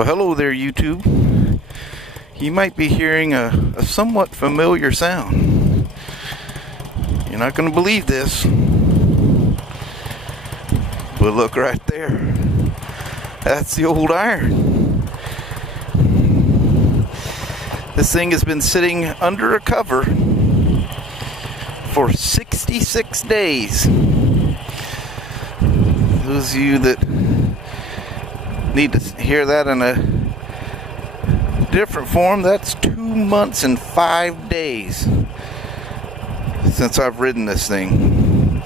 Well, hello there, YouTube. You might be hearing a somewhat familiar sound. You're not going to believe this, but look right there. That's the old iron. This thing has been sitting under a cover for 66 days. Those of you that need to hear that in a different form, that's 2 months and 5 days since I've ridden this thing.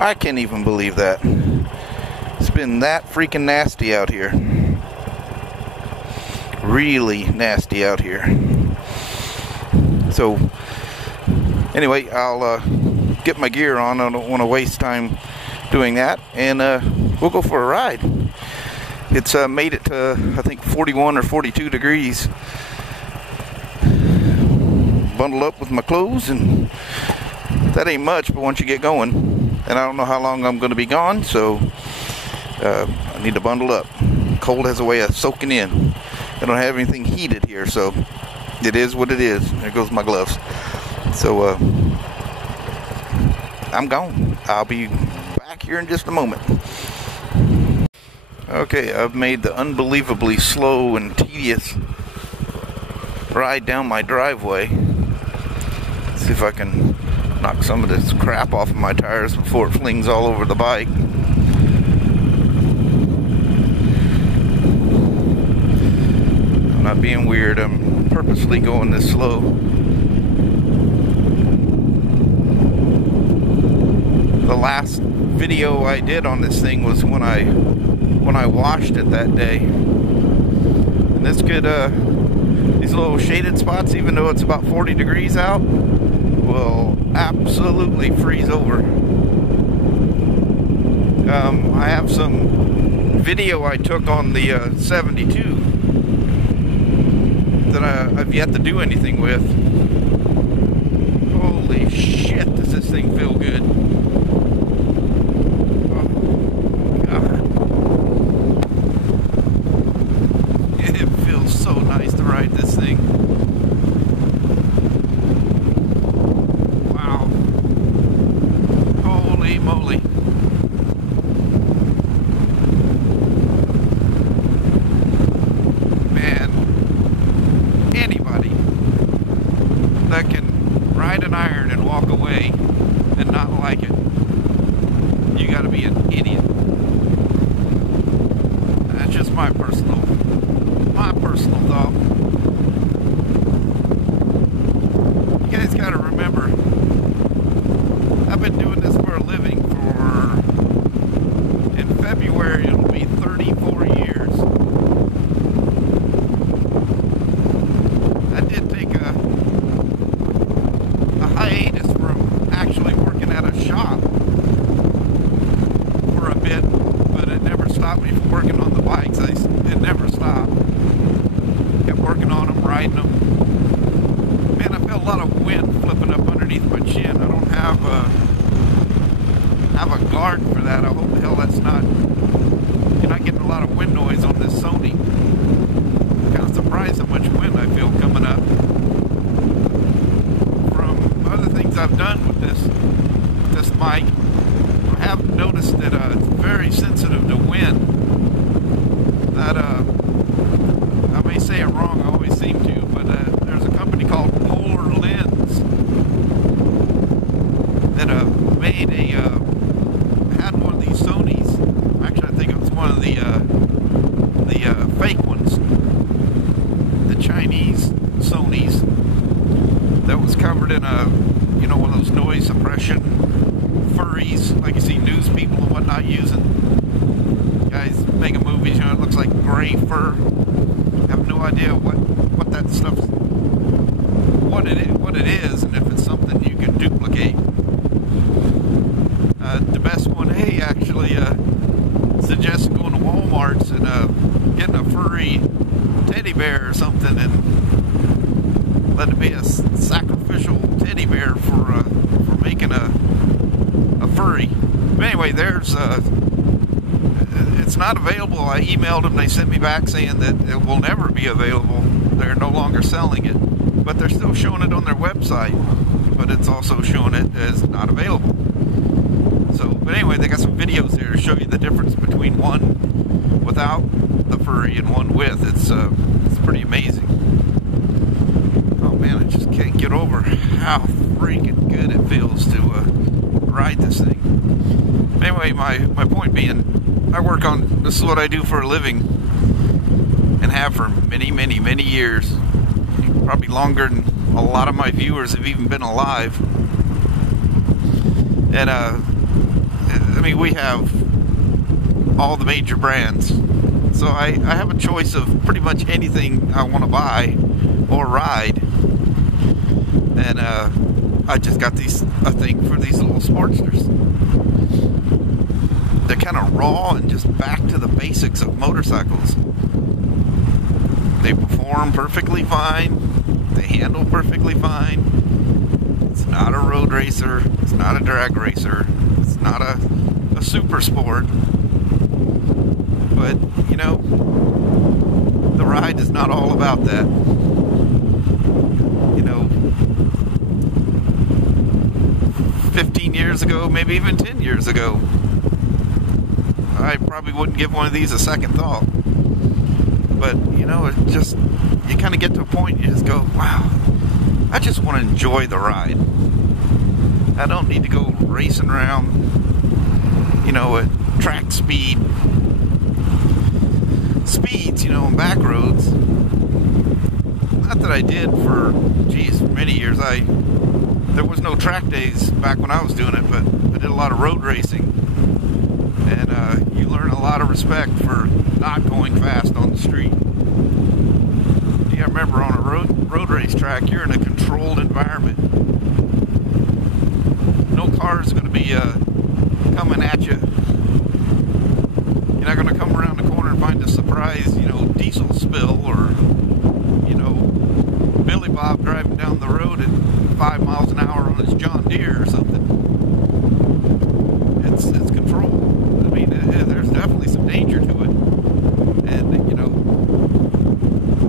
I can't even believe that. It's been that freaking nasty out here. Really nasty out here. So anyway, I'll get my gear on. I don't want to waste time doing that, and we'll go for a ride. It's made it to, I think, 41 or 42 degrees. Bundled up with my clothes, and that ain't much, but once you get going, and I don't know how long I'm going to be gone, so I need to bundle up. Cold has a way of soaking in. I don't have anything heated here, so it is what it is. There goes my gloves. So I'm gone. I'll be back here in just a moment. Okay, I've made the unbelievably slow and tedious ride down my driveway. Let's see if I can knock some of this crap off of my tires before it flings all over the bike. I'm not being weird, I'm purposely going this slow. The last video I did on this thing was when I washed it that day. And this could, these little shaded spots, even though it's about 40 degrees out, will absolutely freeze over. I have some video I took on the 72 that I've yet to do anything with. Holy shit, does this thing feel good. Oh, God. It feels so nice to ride this thing. Wow. Holy moly. Man, anybody that can ride an iron and walk away and not like it, you gotta be an idiot. That's just my personal thought. You guys gotta remember, I've been doing this for a living for, in February it'll be 34 years. I did take a hiatus from actually working at a shop for a bit, but it never stopped me from working on the bikes. It never stopped. Kept working on them, riding them. Man, I feel a lot of wind flipping up underneath my chin. I don't have a guard for that. I hope the hell that's not. You're not getting a lot of wind noise on this Sony. I'm kind of surprised how much wind I feel coming up. From other things I've done with this mic, I have noticed that it's very sensitive to wind. That I may say it wrong, I always seem to, but there's a company called Polar Lens that made had one of these Sonys. Actually, I think it was one of the fake ones, the Chinese Sonys, that was covered in one of those noise suppression furries, like you see news people and whatnot using. Guys making movies, it looks like gray fur. I have no idea what that stuff, what it is, and if it's something you can duplicate. The best one, hey, actually suggests going to Walmart's and getting a furry teddy bear or something and let it be a sacrificial teddy bear for making a furry. But anyway, there's it's it's not available. I emailed them. They sent me back saying that it will never be available. They're no longer selling it, but they're still showing it on their website. But it's also showing it as not available. So, but anyway, they got some videos there to show you the difference between one without the furry and one with. It's pretty amazing. Oh man, I just can't get over how freaking good it feels to ride this thing. Anyway, my point being, I work on, this is what I do for a living, and have for many, many, many years. Probably longer than a lot of my viewers have even been alive. And I mean, we have all the major brands, so I have a choice of pretty much anything I want to buy or ride. And I just got a thing for these little Sportsters. They're kind of raw and just back to the basics of motorcycles. They perform perfectly fine. They handle perfectly fine. It's not a road racer. It's not a drag racer. It's not a super sport. But, you know, the ride is not all about that. You know, 15 years ago, maybe even 10 years ago, I probably wouldn't give one of these a second thought. But, you know, it just, you kind of get to a point, you just go, wow, I just want to enjoy the ride. I don't need to go racing around, you know, at track speeds, you know, on back roads. Not that I did for, geez, many years. There was no track days back when I was doing it, but I did a lot of road racing. And you learn a lot of respect for not going fast on the street. You gotta remember, on a road race track, you're in a controlled environment. No car is going to be coming at you. You're not going to come around the corner and find a surprise, you know, diesel spill, or, you know, Billy Bob driving down the road at 5 miles an hour on his John Deere or something. It's controlled. I mean, there's definitely some danger to it. And, you know,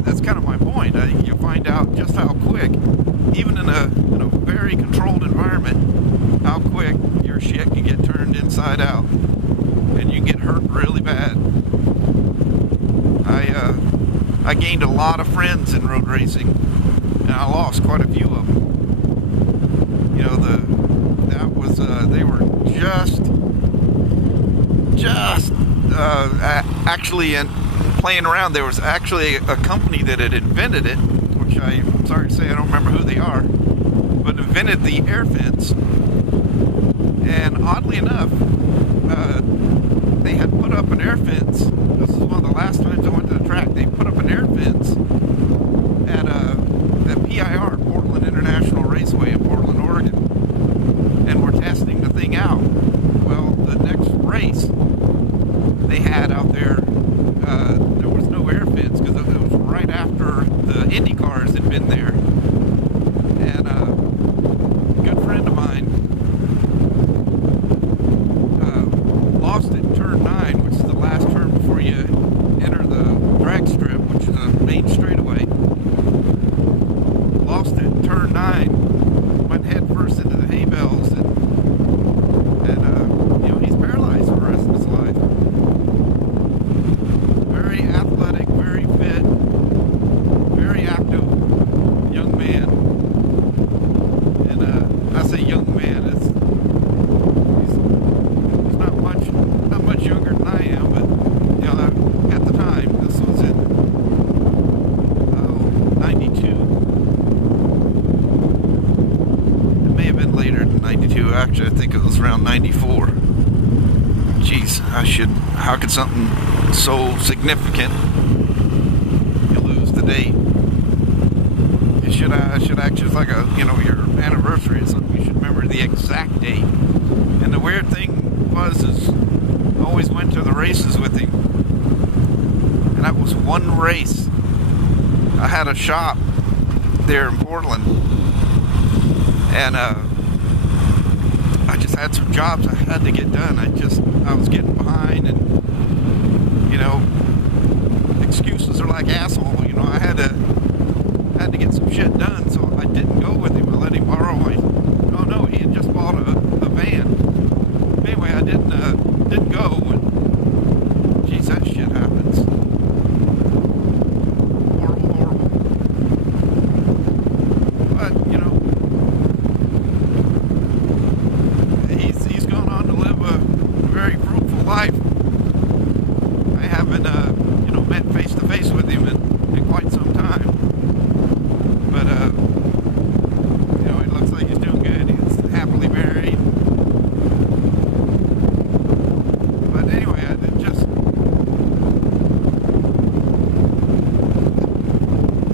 that's kind of my point. You find out just how quick, even in a very controlled environment, how quick your shit can get turned inside out, and you get hurt really bad. I gained a lot of friends in road racing, and I lost quite a few of them. You know, they were actually playing around. There was actually a company that had invented it, which I'm sorry to say I don't remember who they are, but invented the air fence. And oddly enough, they had put up an air fence. This is one of the last times I went to the track. They put up an air fence at PIR, Portland International Raceway in Portland, Oregon, and we're testing the thing out. Well, the next race they had out there, there was no air fence because it was right after the Indy cars had been there. And a good friend of mine lost it in turn 9, which is the last turn before you enter the drag strip, which is a main straightaway. Lost it in turn 9, went head first into the hay bales, and you know, he's paralyzed for the rest of his life. Very athletic, very fit, very active young man. And I say young man, he's not much younger than I am, but you know, at the time, this was in 92. It may have been later than 92. Actually, I think it was around 94. Jeez, how could something so significant, you lose the date? You should actually, it's like your anniversary or something, you should remember the exact date. And the weird thing is I always went to the races with him, and that was one race. I had a shop there in Portland, and I just had some jobs I had to get done. I was getting behind, and know, excuses are like asshole. You know, I had to get some shit done, so I didn't go with him. I let him borrow my. Oh no, he had just bought a van. Anyway, I didn't go. And geez, that shit happens. Horrible, horrible. But you know, he's gone on to live a very fruitful life. I haven't you know, met face to face with him in quite some time. But you know, it looks like he's doing good. He's happily married. But anyway, I did just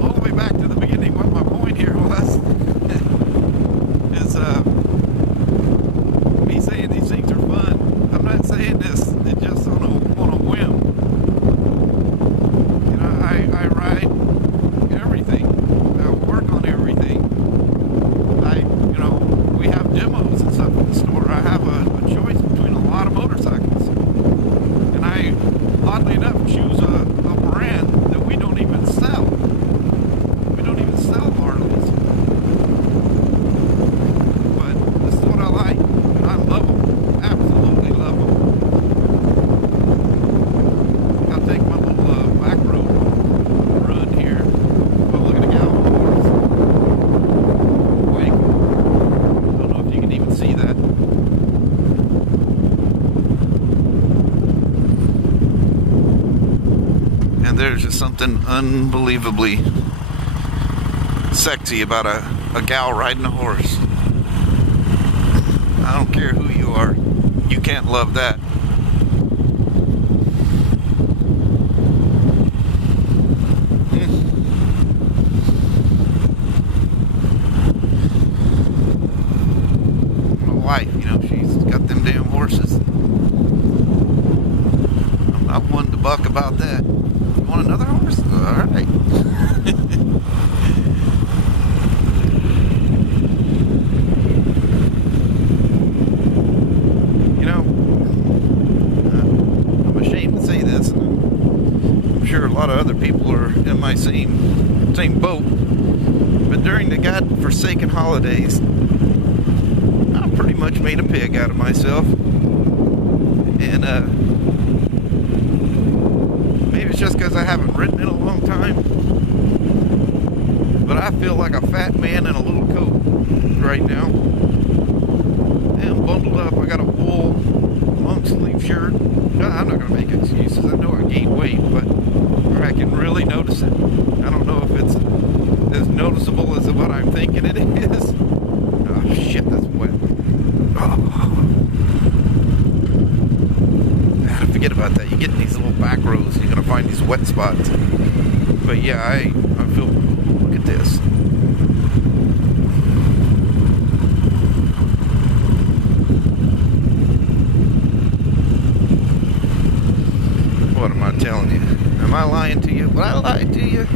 all the way back to the beginning. What my point here was is me saying these things are fun. I'm not saying this just on a whim. You know, I ride everything. I work on everything. You know, we have demos and stuff in the store. I have a choice between a lot of motorcycles. And I, oddly enough, choose a brand that we don't even sell. We don't even sell Harleys. But this is what I like. And I love them. Absolutely love them. I'll take my little back road run here. Oh, look at the gal on the horse. Way cool. I don't know if you can even see that. And there's just something unbelievably sexy about a gal riding a horse. I don't care who you are. You can't love that. My wife, you know, she's got them damn horses. I'm not one to buck about that. You want another horse? Alright. You know, I'm ashamed to say this. I'm sure a lot of other people are in my same boat. But during the godforsaken holidays, I pretty much made a pig out of myself. And maybe it's just because I haven't ridden in a long time. But I feel like a fat man in a little coat right now. I'm bundled up. I got a wool long sleeve shirt. I'm not going to make excuses. I know I gained weight, but I can really notice it. I don't know if it's as noticeable as what I'm thinking it is. Oh shit, that's wet. Oh. Forget about that. You get in these little back roads, you're gonna find these wet spots. But yeah, I feel. Look at this. What am I telling you? Am I lying to you? Would I lie to you?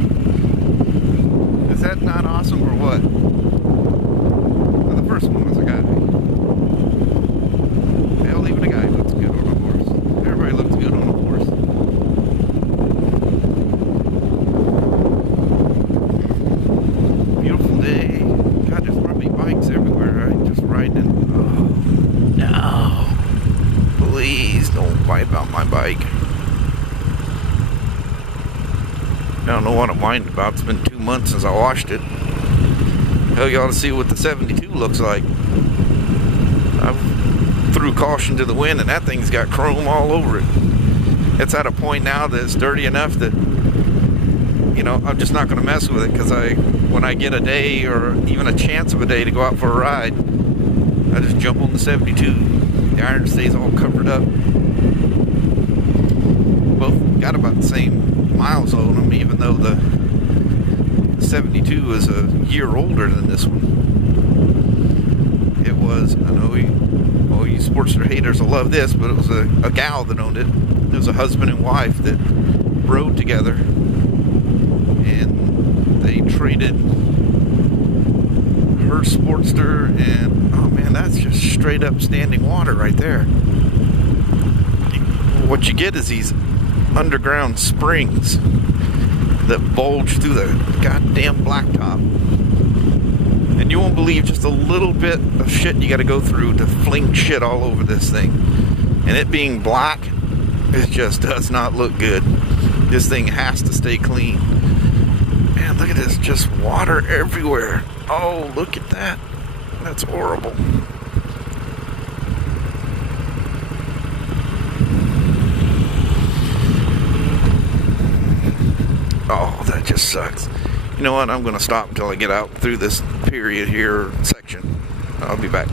Is that not awesome or what? Well, the first one was a guy. Hell, even a guy looks good on a horse. Everybody looks good on a horse. Beautiful day. God, there's probably bikes everywhere, right? Just riding in. Oh, no. Please don't wipe out my bike. I don't know what I'm whining about. It's been 2 months since I washed it. Hell, you ought to see what the 72 looks like. I threw caution to the wind and that thing's got chrome all over it. It's at a point now that it's dirty enough that, you know, I'm just not going to mess with it, because when I get a day or even a chance of a day to go out for a ride, I just jump on the 72. The iron stays all covered up. Both got about the same miles on them, even though the 72 is a year older than this one. It was, I know you Sportster haters will love this, but it was a gal that owned it. It was a husband and wife that rode together, and they traded her Sportster, and oh man, that's just straight up standing water right there. What you get is these underground springs that bulge through the goddamn blacktop. And you won't believe just a little bit of shit you got to go through to fling shit all over this thing. And it being black, it just does not look good. This thing has to stay clean. Man, look at this, just water everywhere. Oh, look at that. That's horrible. Oh, that just sucks. You know what? I'm going to stop until I get out through this period here section. I'll be back.